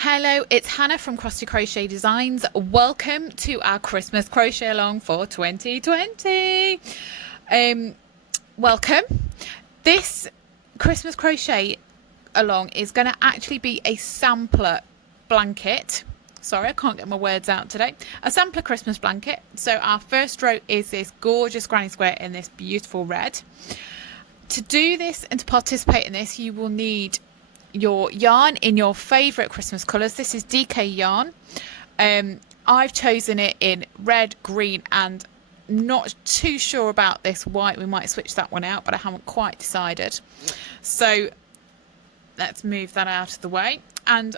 Hello, it's Hannah from CroStiCrochet Designs. Welcome to our Christmas crochet along for 2020. Welcome. This Christmas crochet along is going to actually be a sampler blanket. Sorry, I can't get my words out today. A sampler Christmas blanket. So our first row is this gorgeous granny square in this beautiful red. To do this and to participate in this, you will need your yarn in your favorite Christmas colors. This is DK yarn. I've chosen it in red, green, and not too sure about this white. We might switch that one out, but I haven't quite decided. So let's move that out of the way. And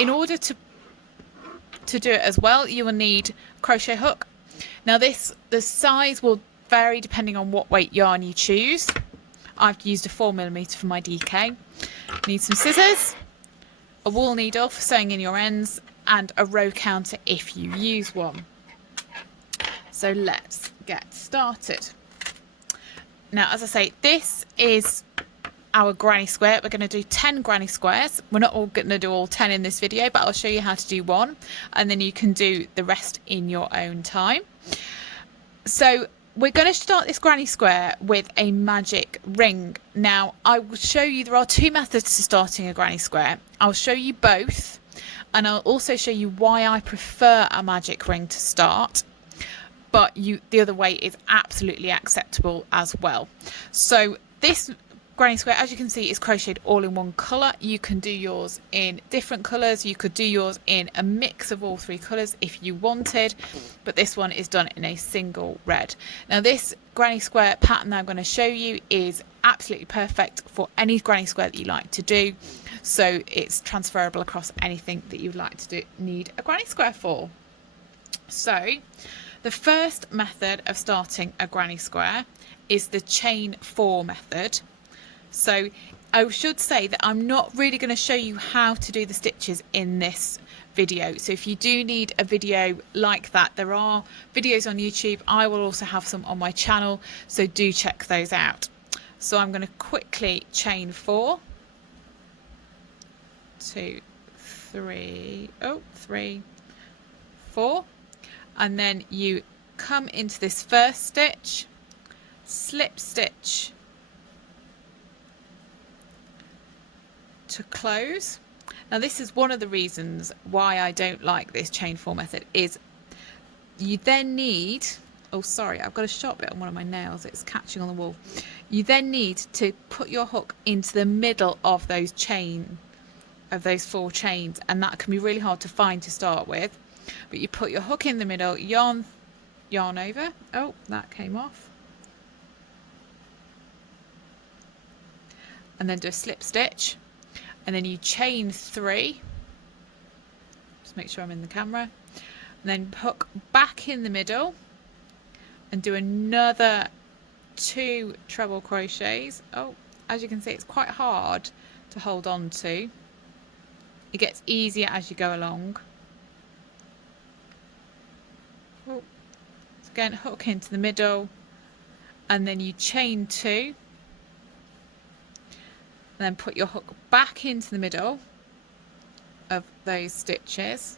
in order to do it as well, you will need a crochet hook. Now the size will vary depending on what weight yarn you choose. I've used a 4mm for my DK. Need some scissors, a wool needle for sewing in your ends, and a row counter if you use one. So let's get started. Now, as I say, this is our granny square. We're going to do 10 granny squares. We're not all going to do all 10 in this video, but I'll show you how to do one, and then you can do the rest in your own time. So we're going to start this granny square with a magic ring. Now, I will show you, there are two methods to starting a granny square. I'll show you both, and I'll also show you why I prefer a magic ring to start, but the other way is absolutely acceptable as well. So this granny square, as you can see, is crocheted all in one colour. You can do yours in different colours. You could do yours in a mix of all three colours if you wanted, but this one is done in a single red. Now this granny square pattern that I'm going to show you is absolutely perfect for any granny square that you like to do. So it's transferable across anything that you'd like to need a granny square for. So the first method of starting a granny square is the chain 4 method. So I should say that I'm not really going to show you how to do the stitches in this video. So if you do need a video like that, there are videos on YouTube. I will also have some on my channel, so do check those out. So I'm going to quickly chain 4, 2, 3, 3, 4, and then you come into this first stitch, slip stitch to close. Now this is one of the reasons why I don't like this chain 4 method, is you then need, oh sorry, I've got a sharp bit on one of my nails, it's catching on the wall. You then need to put your hook into the middle of those 4 chains, and that can be really hard to find to start with. But you put your hook in the middle, yarn over, oh that came off, and then do a slip stitch. And then you chain 3, just make sure I'm in the camera, and then hook back in the middle and do another 2 treble crochets. Oh, as you can see, it's quite hard to hold on to. It gets easier as you go along. Oh. So again, hook into the middle, and then you chain 2. And then put your hook back into the middle of those stitches.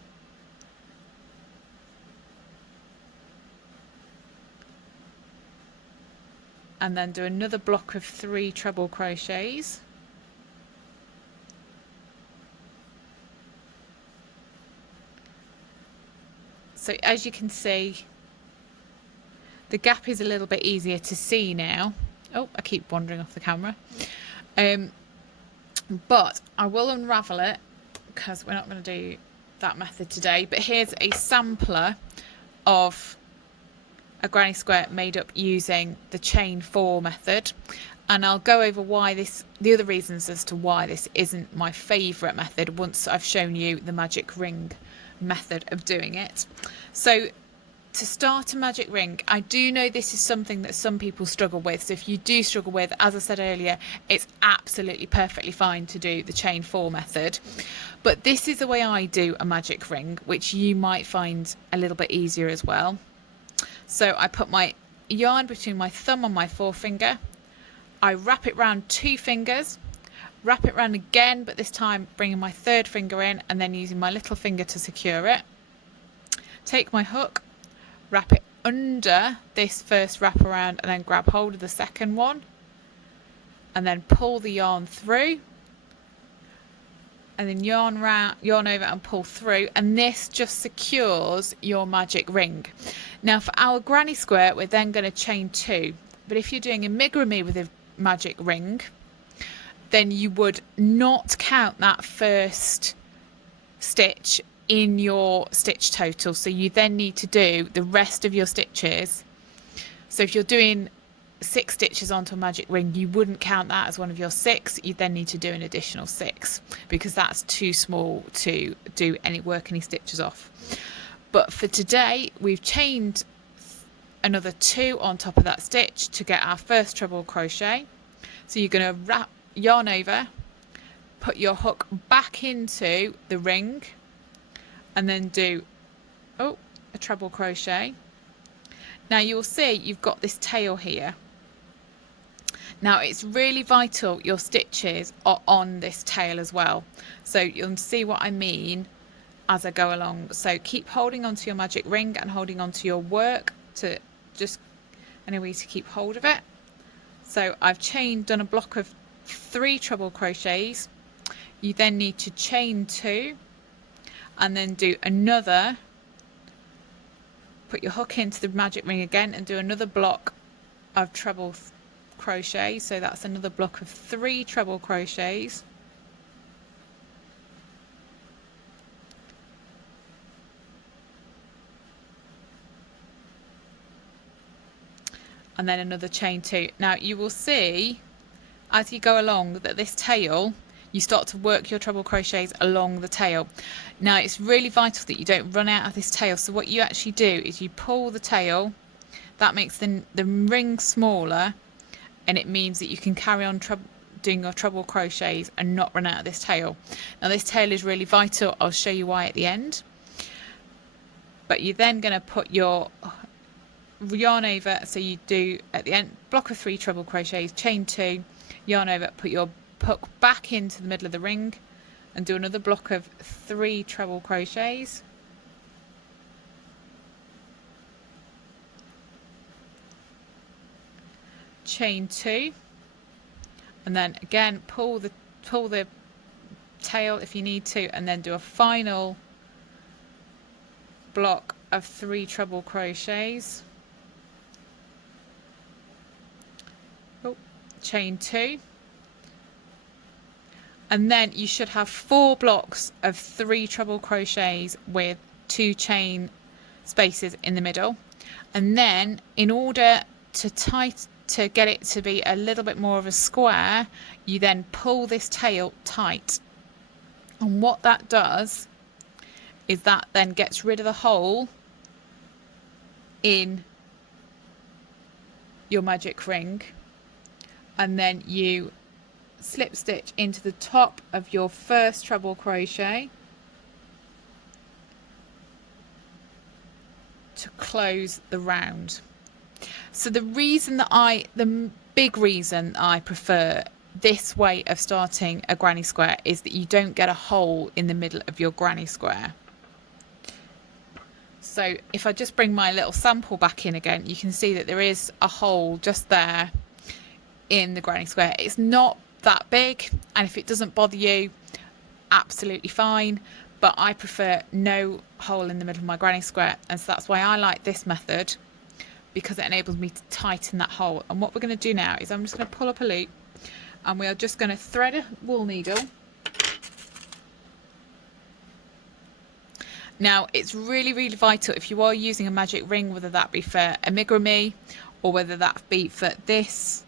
And then do another block of 3 treble crochets. So as you can see, the gap is a little bit easier to see now. Oh, I keep wandering off the camera. But I will unravel it because we're not going to do that method today. But here's a sampler of a granny square made up using the chain 4 method, and I'll go over why the other reasons as to why this isn't my favourite method once I've shown you the magic ring method of doing it. So to start a magic ring, I do know this is something that some people struggle with. So if you do struggle with, as I said earlier, it's absolutely perfectly fine to do the chain 4 method. But this is the way I do a magic ring, which you might find a little bit easier as well. So I put my yarn between my thumb and my forefinger. I wrap it round 2 fingers, wrap it around again, but this time bringing my third finger in and then using my little finger to secure it. Take my hook, wrap it under this first wrap around and then grab hold of the second one and then pull the yarn through and then yarn over and pull through, and this just secures your magic ring. Now for our granny square we're then going to chain 2, but if you're doing amigurumi with a magic ring then you would not count that first stitch in your stitch total, so you then need to do the rest of your stitches. So if you're doing 6 stitches onto a magic ring, you wouldn't count that as one of your 6. You then need to do an additional 6 because that's too small to do any stitches off. But for today we've chained another 2 on top of that stitch to get our first treble crochet. So you're going to wrap yarn over, put your hook back into the ring and then do a treble crochet. Now you'll see you've got this tail here. Now it's really vital your stitches are on this tail as well, so you'll see what I mean as I go along. So keep holding onto your magic ring and holding onto your work to just any way to keep hold of it. So I've done a block of 3 treble crochets. You then need to chain 2 and then do another, put your hook into the magic ring again and do another block of treble crochet. So that's another block of 3 treble crochets. And then another chain 2. Now you will see as you go along that this tail, you start to work your treble crochets along the tail. Now it's really vital that you don't run out of this tail, so what you actually do is you pull the tail. That makes the ring smaller and it means that you can carry on doing your treble crochets and not run out of this tail. Now this tail is really vital, I'll show you why at the end. But you're then going to put your yarn over, so you do at the end block of 3 treble crochets, chain 2, yarn over, put your hook back into the middle of the ring and do another block of 3 treble crochets, chain 2, and then again pull the tail if you need to, and then do a final block of 3 treble crochets, chain 2, and then you should have 4 blocks of 3 treble crochets with 2 chain spaces in the middle. And then in order to get it to be a little bit more of a square, you then pull this tail tight, and what that does is that then gets rid of the hole in your magic ring, and then you slip stitch into the top of your first treble crochet to close the round. So the big reason I prefer this way of starting a granny square is that you don't get a hole in the middle of your granny square. So if I just bring my little sample back in again, you can see that there is a hole just there in the granny square. It's not that big, and if it doesn't bother you, absolutely fine, but I prefer no hole in the middle of my granny square, and so that's why I like this method, because it enables me to tighten that hole. And what we're going to do now is I'm just going to pull up a loop and we are just going to thread a wool needle. Now it's really vital, if you are using a magic ring, whether that be for amigurumi or whether that be for this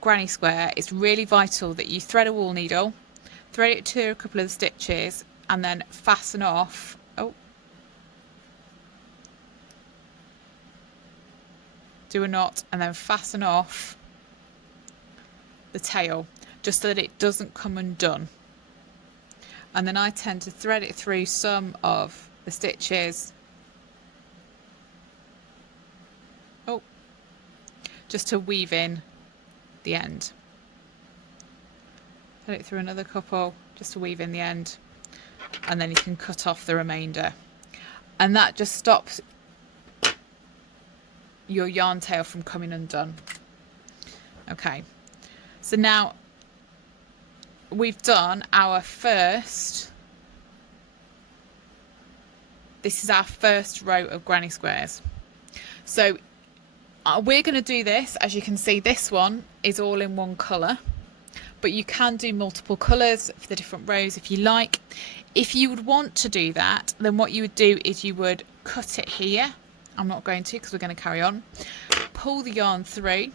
granny square, it's really vital that you thread a wool needle, thread it to a couple of the stitches, and then fasten off. Do a knot and then fasten off the tail just so that it doesn't come undone. And then I tend to thread it through some of the stitches, just to weave in the end. put it through another couple just to weave in the end, and then you can cut off the remainder, and that just stops your yarn tail from coming undone. Okay, so now we've done our first, this is our first row of granny squares. So we're going to do this, as you can see, this one is all in one colour, but you can do multiple colours for the different rows if you like. If you would want to do that, then what you would do is you would cut it here. I'm not going to, because we're going to carry on. Pull the yarn through,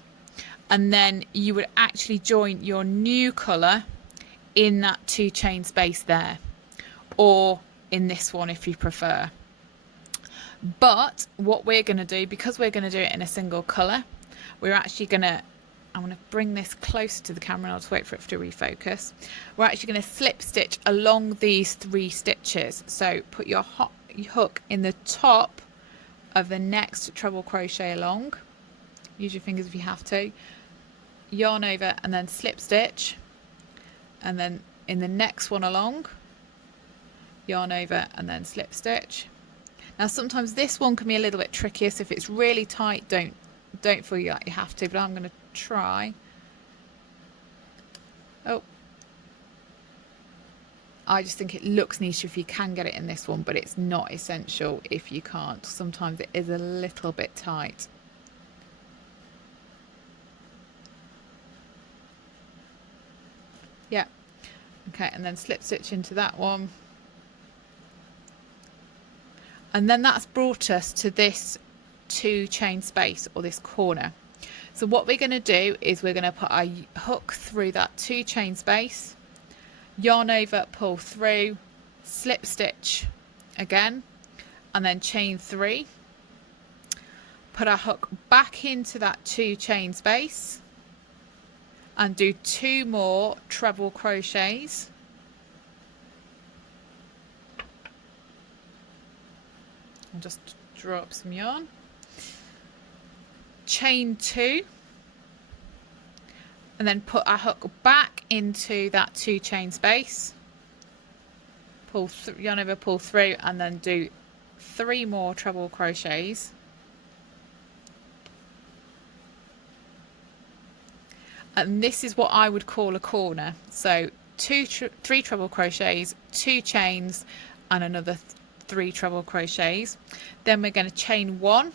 and then you would actually join your new colour in that 2 chain space there, or in this one if you prefer. But what we're going to do, because we're going to do it in a single colour, we're actually going to, I'm going to bring this closer to the camera and I'll just wait for it to refocus. We're actually going to slip stitch along these 3 stitches. So put your hook in the top of the next treble crochet along. Use your fingers if you have to. Yarn over and then slip stitch. And then in the next one along, yarn over and then slip stitch. Now sometimes this one can be a little bit trickier, so if it's really tight, don't feel like you have to, but I'm going to try. Oh, I just think it looks niche if you can get it in this one, but it's not essential if you can't. Sometimes it is a little bit tight. Yeah, okay, and then slip stitch into that one. And then that's brought us to this 2 chain space, or this corner. So what we're going to do is we're going to put our hook through that 2 chain space, yarn over, pull through, slip stitch again, and then chain 3. Put our hook back into that 2 chain space and do 2 more treble crochets. I'll just draw up some yarn. Chain 2, and then put our hook back into that 2 chain space. Pull yarn over, pull through, and then do 3 more treble crochets. And this is what I would call a corner. So 3 treble crochets, 2 chains, and another 3 treble crochets. Then we're going to chain 1,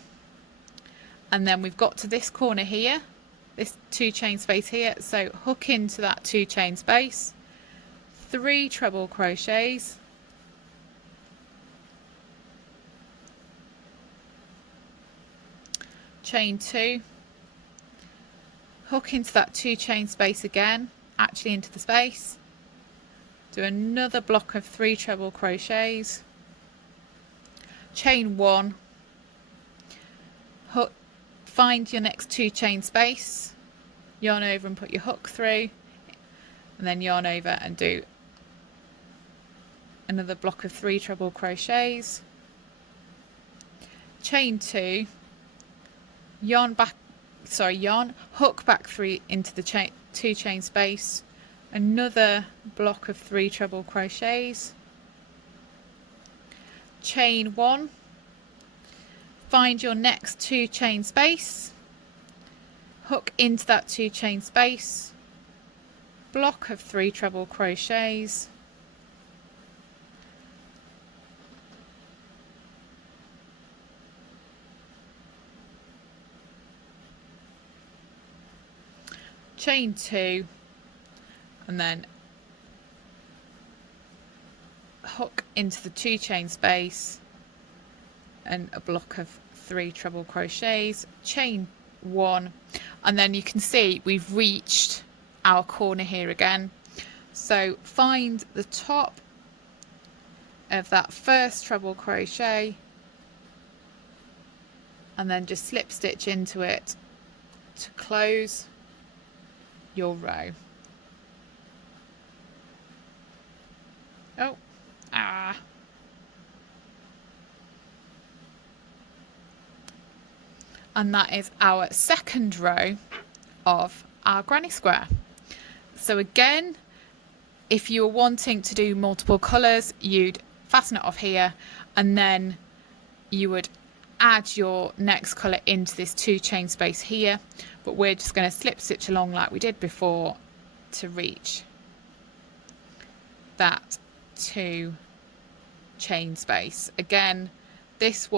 and then we've got to this corner here, this 2 chain space here, so hook into that 2 chain space, 3 treble crochets, chain 2, hook into that 2 chain space again, actually into the space, do another block of 3 treble crochets, chain 1, hook, find your next 2 chain space, yarn over and put your hook through, and then yarn over and do another block of 3 treble crochets, chain 2, hook back 3 into the 2 chain space, another block of 3 treble crochets, chain 1, find your next 2 chain space, hook into that 2 chain space, block of 3 treble crochets, chain 2, and then hook into the 2 chain space and a block of 3 treble crochets, chain 1, and then you can see we've reached our corner here again. So find the top of that first treble crochet and then just slip stitch into it to close your row. Oh, and that is our second row of our granny square. So again, if you're wanting to do multiple colors, you'd fasten it off here, and then you would add your next color into this 2 chain space here, but we're just going to slip stitch along like we did before to reach that 2 chain space. Again, this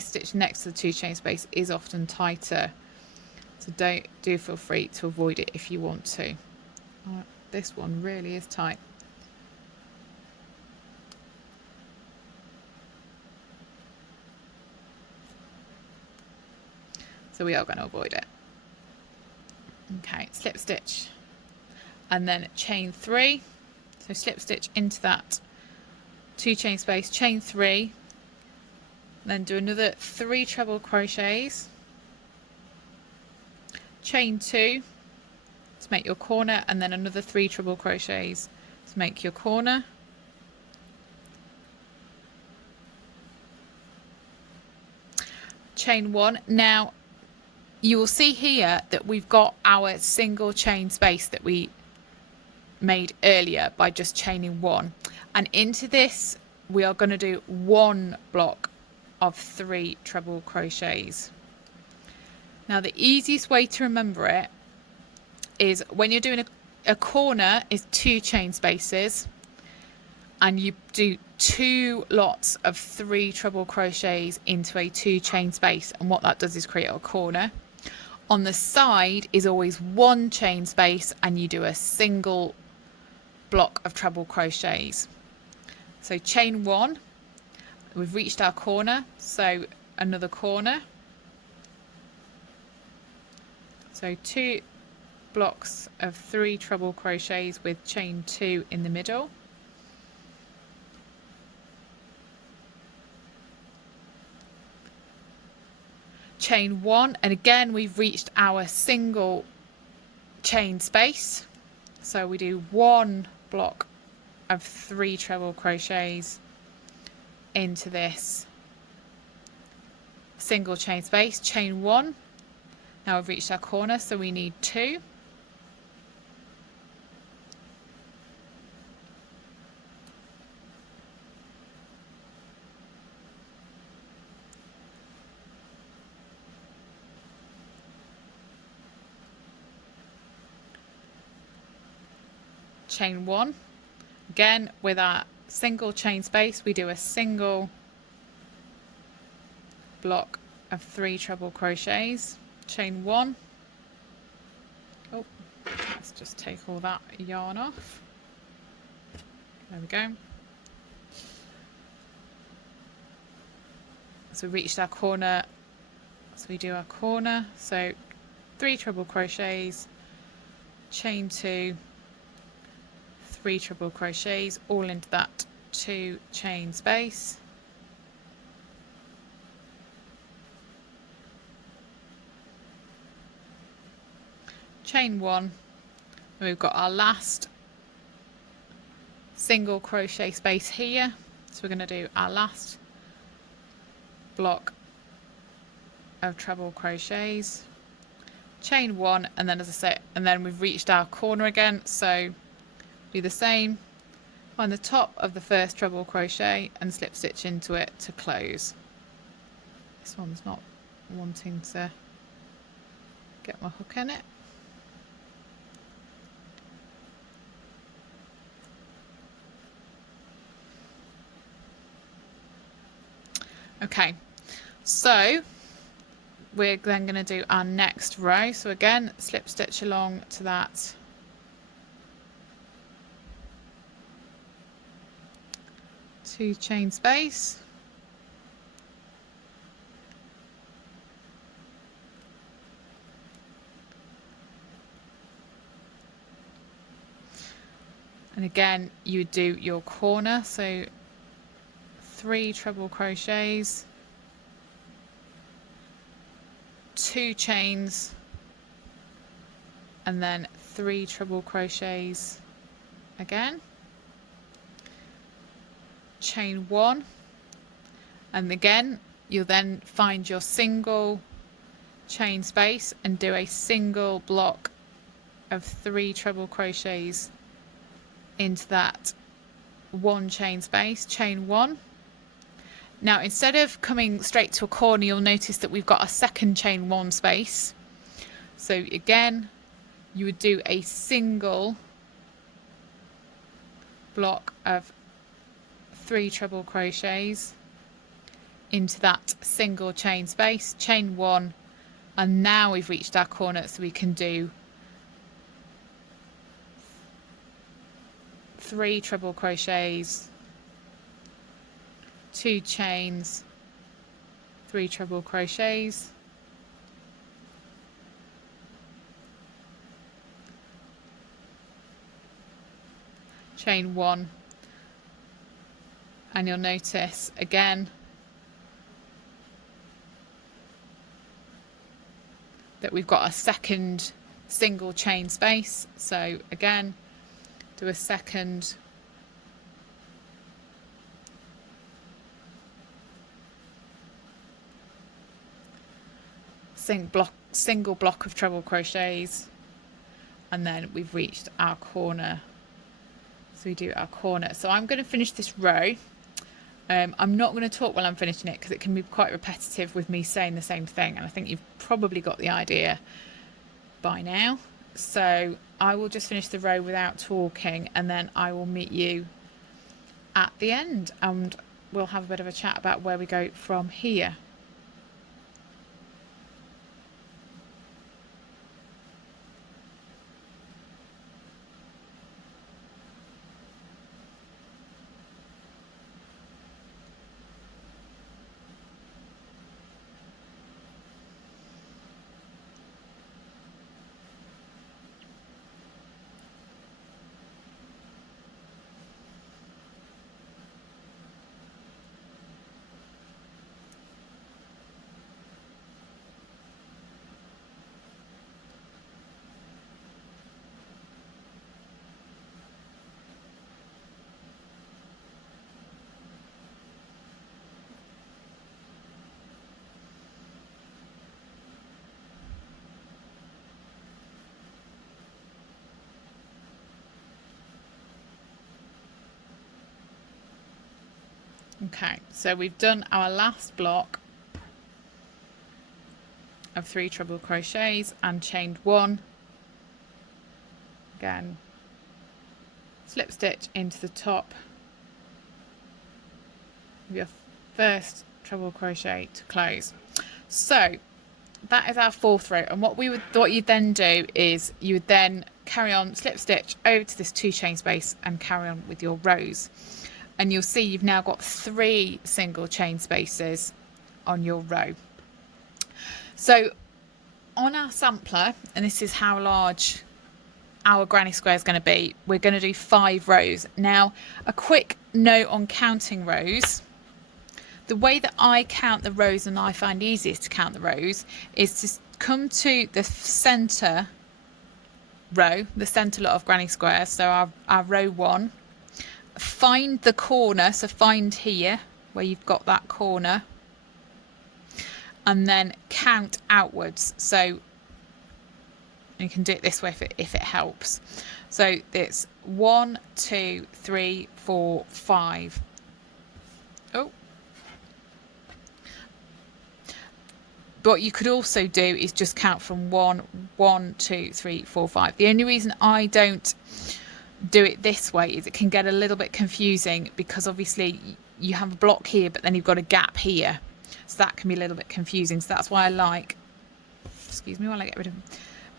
stitch next to the 2 chain space is often tighter, so do feel free to avoid it if you want to. This one really is tight. So we are going to avoid it. Okay, slip stitch and then chain 3. So slip stitch into that 2 chain space, chain 3, then do another 3 treble crochets, chain 2 to make your corner, and then another 3 treble crochets to make your corner. Chain 1. Now you will see here that we've got our single chain space that we made earlier by just chaining 1, and into this we are going to do 1 block of 3 treble crochets. Now the easiest way to remember it is when you're doing a corner is 2 chain spaces, and you do 2 lots of 3 treble crochets into a 2 chain space, and what that does is create a corner. On the side is always 1 chain space, and you do a single block of treble crochets. So chain 1, we've reached our corner, so another corner, so 2 blocks of 3 treble crochets with chain 2 in the middle, chain 1, and again we've reached our single chain space, so we do 1 block of 3 treble crochets into this single chain space, chain 1. Now we've reached our corner, so we need 2, chain 1. Again, with our single chain space, we do a single block of 3 treble crochets, chain 1. Oh, let's just take all that yarn off. There we go. So we reached our corner, so we do our corner, so 3 treble crochets, chain 2, 3 treble crochets all into that 2 chain space, chain 1. We've got our last single crochet space here, so we're going to do our last block of treble crochets, chain 1, and then, as I said, and then we've reached our corner again, so do the same, find the top of the first treble crochet and slip stitch into it to close. This one's not wanting to get my hook in it. Okay, so we're then going to do our next row. So again, slip stitch along to that two chain space, and again you do your corner, so 3 treble crochets, 2 chains, and then 3 treble crochets again, chain 1, and again you'll then find your single chain space and do a single block of 3 treble crochets into that one chain space, chain one. Now instead of coming straight to a corner, you'll notice that we've got a second chain one space. So again, you would do a single block of 3 treble crochets into that single chain space, chain one, and now we've reached our corner, so we can do 3 treble crochets, 2 chains, 3 treble crochets, chain one, and you'll notice again that we've got a second single chain space. So again, do a second single block of treble crochets, and then we've reached our corner. So we do our corner. So I'm going to finish this row. I'm not going to talk while I'm finishing it because it can be quite repetitive with me saying the same thing, and I think you've probably got the idea by now. So I will just finish the row without talking, and then I will meet you at the end and we'll have a bit of a chat about where we go from here. Okay, so we've done our last block of 3 treble crochets and chained one. Again, slip stitch into the top of your first treble crochet to close. So that is our 4th row, and what you'd then do is you would then carry on, slip stitch over to this 2 chain space and carry on with your rows. And you'll see you've now got 3 single chain spaces on your row. So on our sampler, and this is how large our granny square is going to be, we're going to do 5 rows. Now, a quick note on counting rows. The way that I count the rows, and I find easiest to count the rows, is to come to the centre row, the centre lot of granny square, so our row 1. Find the corner, so find here where you've got that corner, and then count outwards. So you can do it this way if it helps. So it's 1, 2, 3, 4, 5. Oh, what you could also do is just count from 1, 2, 3, 4, 5. The only reason I don't do it this way is it can get a little bit confusing, because obviously you have a block here but then you've got a gap here, so that can be a little bit confusing. So that's why I like, excuse me while I get rid of them,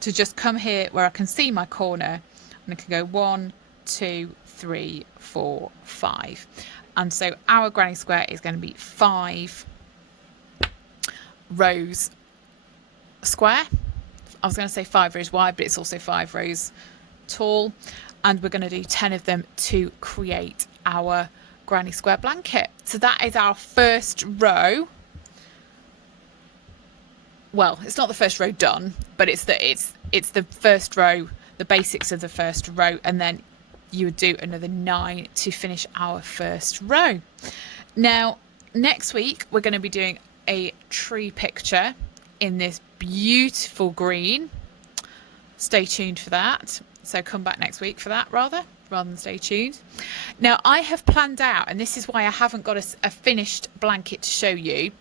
to just come here where I can see my corner, and I can go 1, 2, 3, 4, 5. And so our granny square is going to be 5 rows square. I was going to say 5 rows wide, but it's also 5 rows tall, and we're going to do 10 of them to create our granny square blanket. So that is our first row. Well, it's not the first row done, but it's the first row, the basics of the first row, and then you would do another 9 to finish our first row. Now next week we're going to be doing a tree picture in this beautiful green. Stay tuned for that. So come back next week for that rather than stay tuned. Now I have planned out, and this is why I haven't got a finished blanket to show you,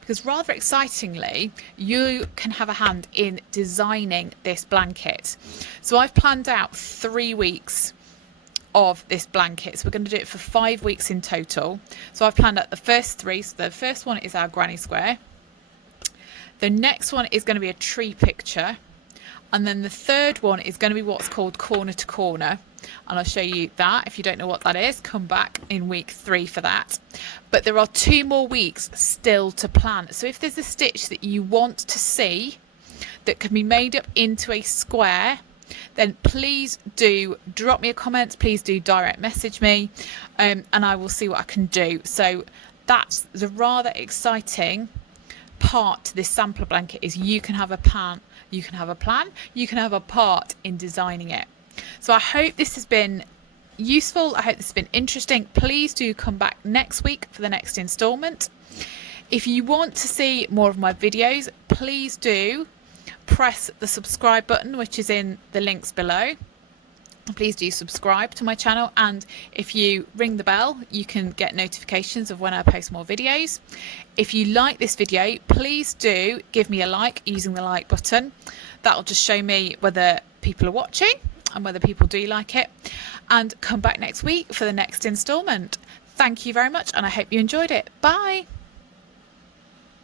because rather excitingly, you can have a hand in designing this blanket. So I've planned out 3 weeks of this blanket. So we're going to do it for 5 weeks in total. So I've planned out the first 3. So the first one is our granny square. The next one is going to be a tree picture. And then the third one is going to be what's called corner to corner. And I'll show you that. If you don't know what that is, come back in week 3 for that. But there are 2 more weeks still to plan. So if there's a stitch that you want to see that can be made up into a square, then please do drop me a comment. Please do direct message me, and I will see what I can do. So that's the rather exciting part to this sampler blanket, is you can have a plan, you can have a part in designing it. So I hope this has been useful. I hope this has been interesting. Please do come back next week for the next installment. If you want to see more of my videos, please do press the subscribe button, which is in the links below. Please do subscribe to my channel, and if you ring the bell, you can get notifications of when I post more videos. If you like this video, please do give me a like using the like button. That'll just show me whether people are watching and whether people do like it. And come back next week for the next installment. Thank you very much, and I hope you enjoyed it. Bye.